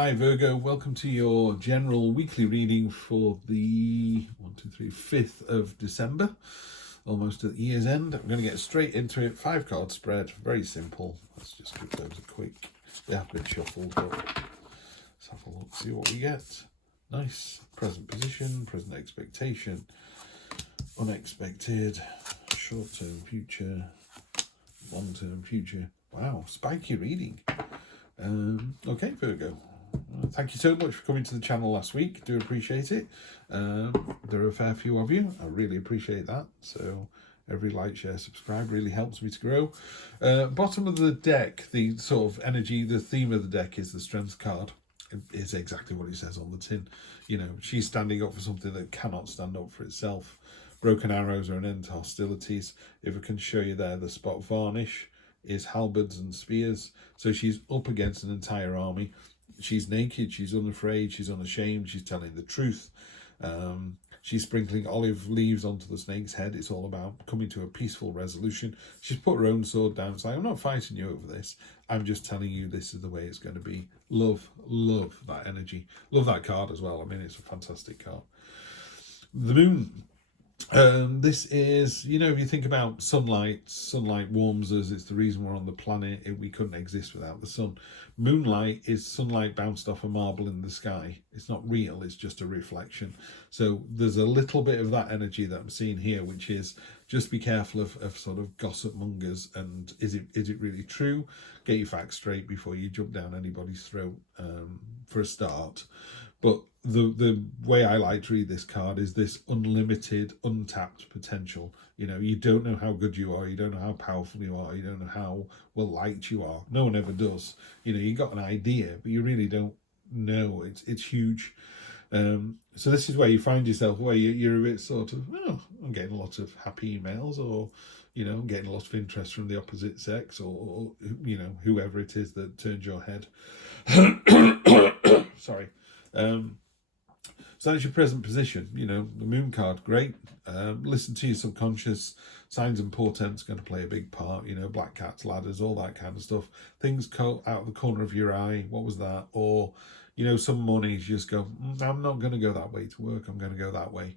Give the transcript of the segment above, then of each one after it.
Hi Virgo, welcome to your general weekly reading for the 5th of December, almost at the year's end. I'm going to get straight into it. 5-card spread, very simple. Let's just give those a quick, they have been shuffled, but let's have a look, see what we get. Nice, present position, present expectation, unexpected, short-term future, long-term future. Wow, spiky reading. Okay, Virgo. Thank you so much for coming to the channel last week. Do appreciate it. There are a fair few of you. I really appreciate that. So every like, share, subscribe really helps me to grow. Bottom of the deck, the sort of energy, the theme of the deck is the Strength card. It is exactly what it says on the tin. You know, she's standing up for something that cannot stand up for itself. Broken arrows are an end to hostilities. If I can show you there, the spot varnish is halberds and spears. So she's up against an entire army. She's naked, she's unafraid, she's unashamed, she's telling the truth. She's sprinkling olive leaves onto the snake's head. It's all about coming to a peaceful resolution. She's put her own sword down, saying, I'm not fighting you over this. I'm just telling you this is the way it's going to be. Love that energy. Love that card as well. I mean, it's a fantastic card. The moon. This is, you know, if you think about sunlight warms us. It's the reason we're on the planet. We couldn't exist without the sun. Moonlight is sunlight bounced off a marble in the sky. It's not real, it's just a reflection. So there's a little bit of that energy that I'm seeing here, which is just be careful of sort of gossip mongers, and is it really true? Get your facts straight before you jump down anybody's throat, for a start. But the way I like to read this card is this unlimited, untapped potential. You know, you don't know how good you are. You don't know how powerful you are. You don't know how well liked you are. No one ever does. You know, you got an idea, but you really don't know. It's huge. So this is where you find yourself, where you're a bit sort of, oh, I'm getting a lot of happy emails, or, you know, I'm getting a lot of interest from the opposite sex, or you know, whoever it is that turns your head. Sorry. So that's your present position. You know, the moon card, great. Listen to your subconscious. Signs and portents going to play a big part. You know, black cats, ladders, all that kind of stuff. Things out of the corner of your eye. What was that? Or, you know, some mornings you just go, I'm not going to go that way to work. I'm going to go that way.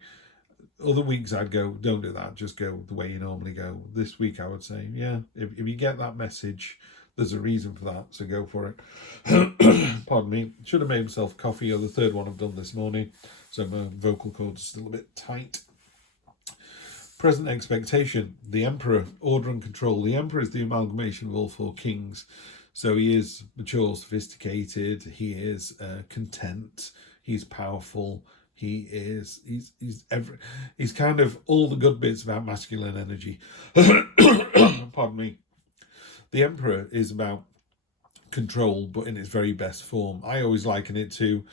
Other weeks I'd go, don't do that. Just go the way you normally go. This week I would say, yeah, if you get that message, there's a reason for that, so go for it. Pardon me. Should have made himself coffee, or the third one I've done this morning, so my vocal cords are still a bit tight. Present expectation. The Emperor, order and control. The Emperor is the amalgamation of all four kings. So he is mature, sophisticated. He is content. He's powerful. He's kind of all the good bits about masculine energy. Pardon me. The Emperor is about control, but in its very best form. I always liken it to,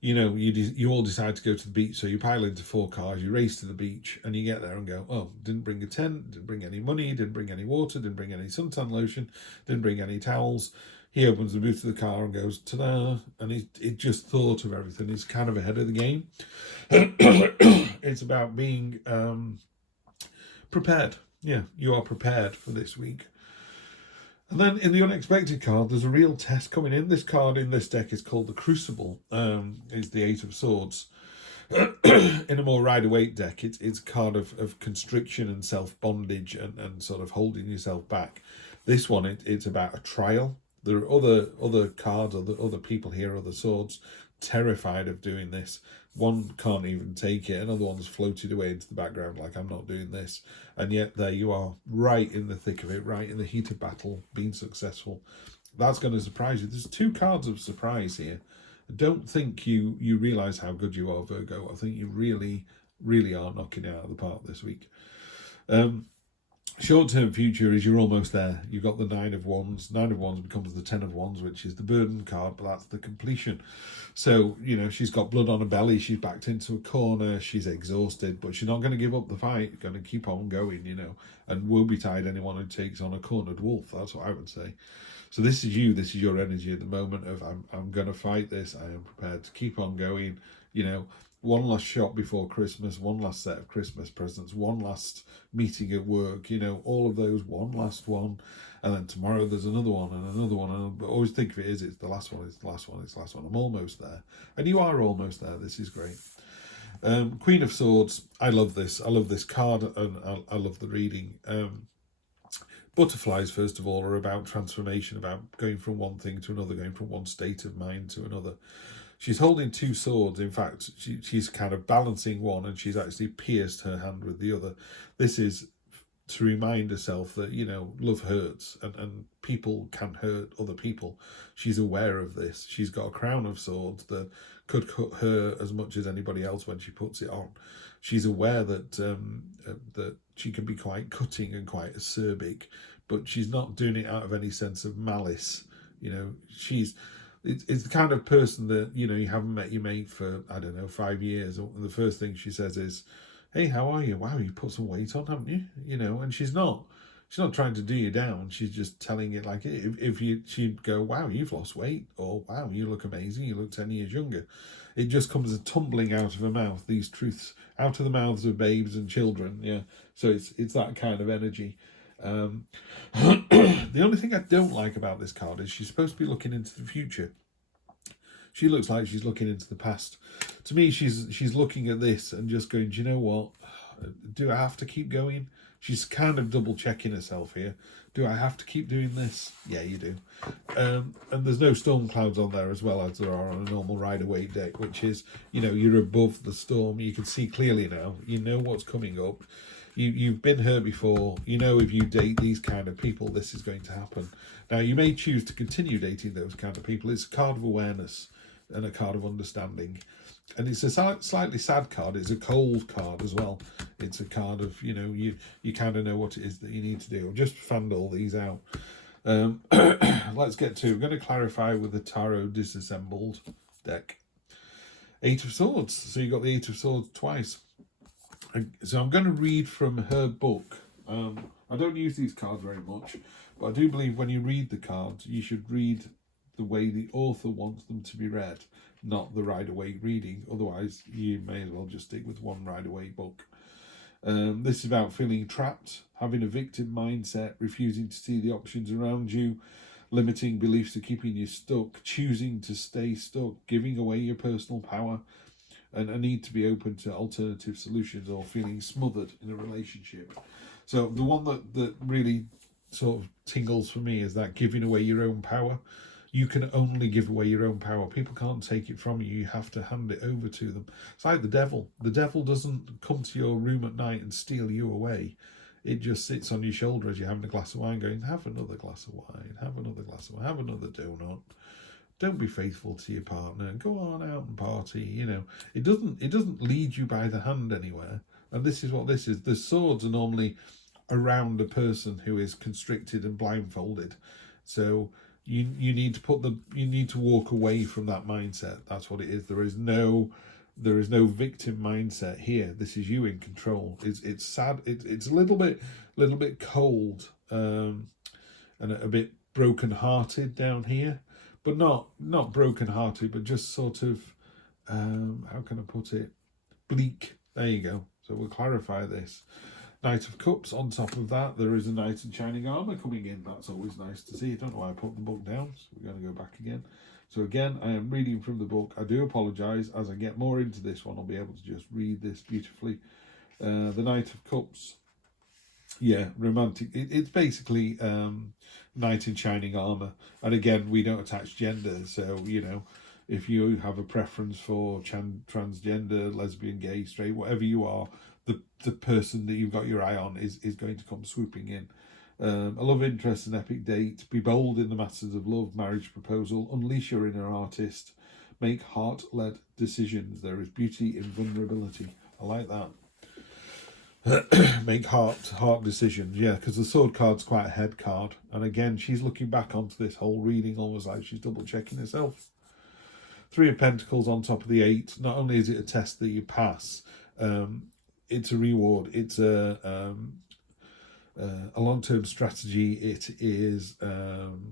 you know, you all decide to go to the beach, so you pile into 4 cars, you race to the beach, and you get there and go, oh, didn't bring a tent, didn't bring any money, didn't bring any water, didn't bring any suntan lotion, didn't bring any towels. He opens the boot of the car and goes, ta-da, and it just thought of everything. He's kind of ahead of the game. It's about being prepared. Yeah, you are prepared for this week. And then in the unexpected card, there's a real test coming in. This card in this deck is called the Crucible. It's the 8 of Swords. In a more Rider-Waite deck, it's a card of constriction and self-bondage and sort of holding yourself back. This one, it's about a trial. There are other cards, other people here, other swords, terrified of doing this. One can't even take it. Another one's floated away into the background like, I'm not doing this. And yet there you are, right in the thick of it, right in the heat of battle, being successful. That's going to surprise you. There's 2 cards of surprise here. I don't think you realise how good you are, Virgo. I think you really, really are knocking it out of the park this week. Short-term future is you're almost there. You've got the 9 of Wands. 9 of Wands becomes the 10 of Wands, which is the burden card, but that's the completion. So, you know, she's got blood on her belly. She's backed into a corner. She's exhausted, but she's not going to give up the fight. Going to keep on going, you know, and will be tied anyone who takes on a cornered wolf. That's what I would say. So this is you. This is your energy at the moment of, I'm going to fight this. I am prepared to keep on going. You know, shop before Christmas, one last set of Christmas presents, one last meeting at work, you know, all of those, one last one, and then tomorrow there's another one and another one, and I always think of it as it's the last one, it's the last one, it's the last one. I'm almost there, and you are almost there. This is great. Queen of Swords, I love this card, and I love the reading. Butterflies, first of all, are about transformation, about going from one thing to another, going from one state of mind to another. She's holding two swords. In fact, she's kind of balancing one, and she's actually pierced her hand with the other. This is to remind herself that, you know, love hurts, and people can hurt other people. She's aware of this. She's got a crown of swords that could cut her as much as anybody else when she puts it on. She's aware that that she can be quite cutting and quite acerbic, but she's not doing it out of any sense of malice. You know, it's the kind of person that, you know, you haven't met your mate for, I don't know, 5 years, and the first thing she says is, "Hey, how are you? Wow, you put some weight on, haven't you?" You know, and she's not trying to do you down. She's just telling it like it. She'd go, "Wow, you've lost weight," or "Wow, you look amazing. You look 10 years younger." It just comes tumbling out of her mouth. These truths out of the mouths of babes and children. Yeah, so it's that kind of energy. The only thing I don't like about this card is she's supposed to be looking into the future. She looks like she's looking into the past. To me, she's looking at this and just going, "Do you know what? Do I have to keep going?" She's kind of double checking herself here. Do I have to keep doing this? Yeah, you do. And there's no storm clouds on there, as well as there are on a normal Rider-Waite deck, which is, you know, you're above the storm. You can see clearly now. You know what's coming up. You've been hurt before. You know, if you date these kind of people, this is going to happen. Now, you may choose to continue dating those kind of people. It's a card of awareness and a card of understanding. And it's a slightly sad card. It's a cold card as well. It's a card of, you know, you kind of know what it is that you need to do. I've just fanned all these out. Let's get to, we're going to clarify with the Tarot disassembled deck. 8 of Swords. So you got the 8 of Swords twice. So I'm going to read from her book. I don't use these cards very much, but I do believe when you read the cards, you should read the way the author wants them to be read, not the Rider-Waite reading. Otherwise, you may as well just stick with one Rider-Waite book. This is about feeling trapped, having a victim mindset, refusing to see the options around you, limiting beliefs are keeping you stuck, choosing to stay stuck, giving away your personal power, and a need to be open to alternative solutions, or feeling smothered in a relationship. So the one that really sort of tingles for me is that giving away your own power. You can only give away your own power. People can't take it from you. You have to hand it over to them. It's like the devil. The devil doesn't come to your room at night and steal you away. It just sits on your shoulder as you're having a glass of wine going, "Have another glass of wine, have another glass of wine, have another donut. Don't be faithful to your partner. Go on out and party." You know, it doesn't lead you by the hand anywhere. And this is what this is. The swords are normally around a person who is constricted and blindfolded. So you need to walk away from that mindset. That's what it is. There is no victim mindset here. This is you in control. It's sad. It's a little bit cold, and a bit broken-hearted down here, but not broken-hearted, but just sort of how can I put it? Bleak. There you go. So we'll clarify this. Knight of Cups. On top of that, there is a Knight in Shining Armour coming in. That's always nice to see. I don't know why I put the book down, so we're going to go back again. So again, I am reading from the book. I do apologise. As I get more into this one, I'll be able to just read this beautifully. The Knight of Cups. Yeah, romantic. It's basically Knight in Shining Armour. And again, we don't attach gender. So, you know, if you have a preference for transgender, lesbian, gay, straight, whatever you are, the person that you've got your eye on is going to come swooping in. A love interest, an epic date, be bold in the matters of love, marriage proposal, unleash your inner artist, make heart-led decisions. There is beauty in vulnerability. I like that. Make heart decisions. Yeah, because the sword card's quite a head card. And again, she's looking back onto this whole reading almost like she's double-checking herself. 3 of Pentacles on top of the 8. Not only is it a test that you pass, it's a reward. It's a long-term strategy. It is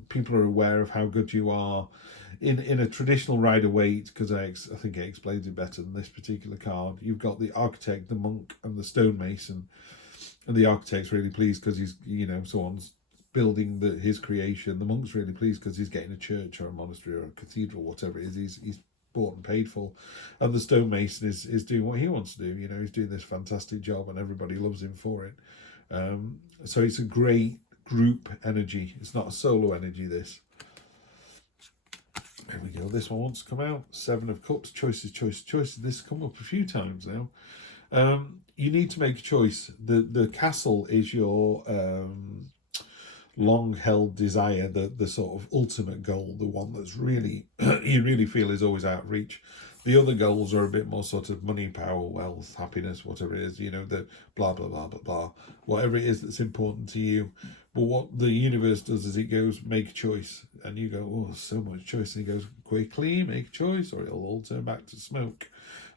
people are aware of how good you are. in a traditional Rider-Waite, because I think it explains it better than this particular card, you've got the architect, the monk, and the stonemason. And the architect's really pleased because he's, someone's building his creation. The monk's really pleased because he's getting a church or a monastery or a cathedral, whatever it is. He's bought and paid for. And the stonemason is doing what he wants to do. He's doing this fantastic job and everybody loves him for it. So it's a great group energy. It's not a solo energy, this. There we go. This one wants to come out. 7 of Cups. Choices, choices, choices. This has come up a few times now. You need to make a choice. The castle is your long-held desire, the sort of ultimate goal, the one that's really, you really feel is always out of reach. The other goals are a bit more sort of money, power, wealth, happiness, whatever it is, the blah, blah, blah, blah, blah, whatever it is that's important to you. But what the universe does is it goes, make a choice. And you go, oh, so much choice. And he goes, quickly, make a choice, or it'll all turn back to smoke.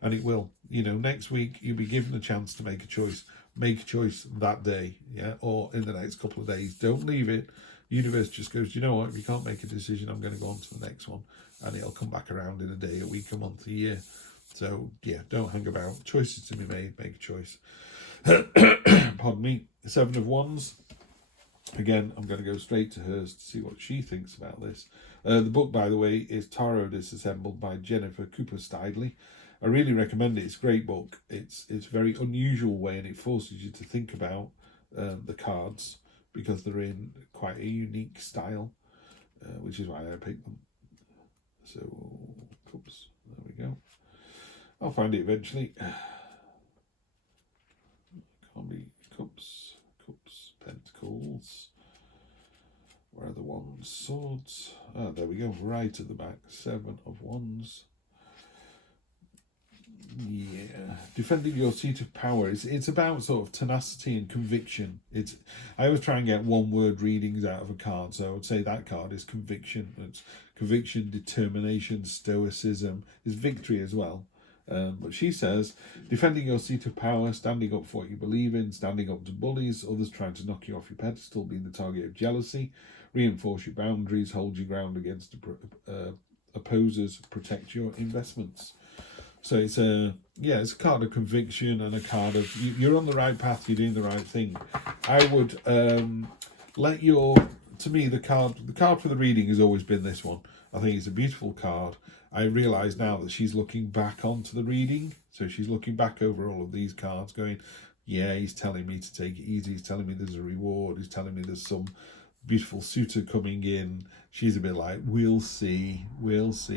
And it will. Next week, you'll be given a chance to make a choice. Make a choice that day, or in the next couple of days. Don't leave it. The universe just goes, you know what, if you can't make a decision, I'm going to go on to the next one. And it'll come back around in a day, a week, a month, a year. So, yeah, don't hang about. Choices to be made. Make a choice. Pardon me. 7 of Wands. Again, I'm going to go straight to hers to see what she thinks about this. The book, by the way, is Tarot Disassembled by Jennifer Cooper-Stidley. I really recommend it. It's a great book. It's a very unusual way, and it forces you to think about the cards because they're in quite a unique style, which is why I picked them. So, Cups, there we go. I'll find it eventually. Can't be Cups, Pentacles. Where are the Wands? Swords. Ah, there we go. Right at the back. 7 of Wands. Yeah, defending your seat of power. It's about sort of tenacity and conviction. I always try and get one-word readings out of a card, so I would say that card is conviction. It's conviction, determination, stoicism. Is victory as well. But she says, defending your seat of power, standing up for what you believe in, standing up to bullies, others trying to knock you off your pedestal, being the target of jealousy, reinforce your boundaries, hold your ground against opposers, protect your investments. So it's a card of conviction and a card of you're on the right path, you're doing the right thing. I would to me the card for the reading has always been this one. I think it's a beautiful card. I realise now that she's looking back onto the reading, so she's looking back over all of these cards, going, yeah, he's telling me to take it easy. He's telling me there's a reward. He's telling me there's some beautiful suitor coming in. She's a bit like, we'll see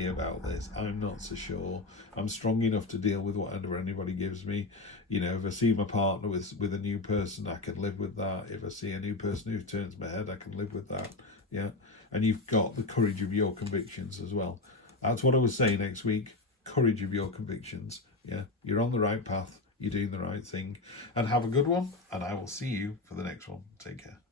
about this. I'm not so sure. I'm strong enough to deal with whatever anybody gives me. If I see my partner with a new person, I can live with that. If I see a new person who turns my head, I can live with that. Yeah. And you've got the courage of your convictions as well. That's what I was saying next week. Courage of your convictions. Yeah. You're on the right path. You're doing the right thing. And have a good one. And I will see you for the next one. Take care.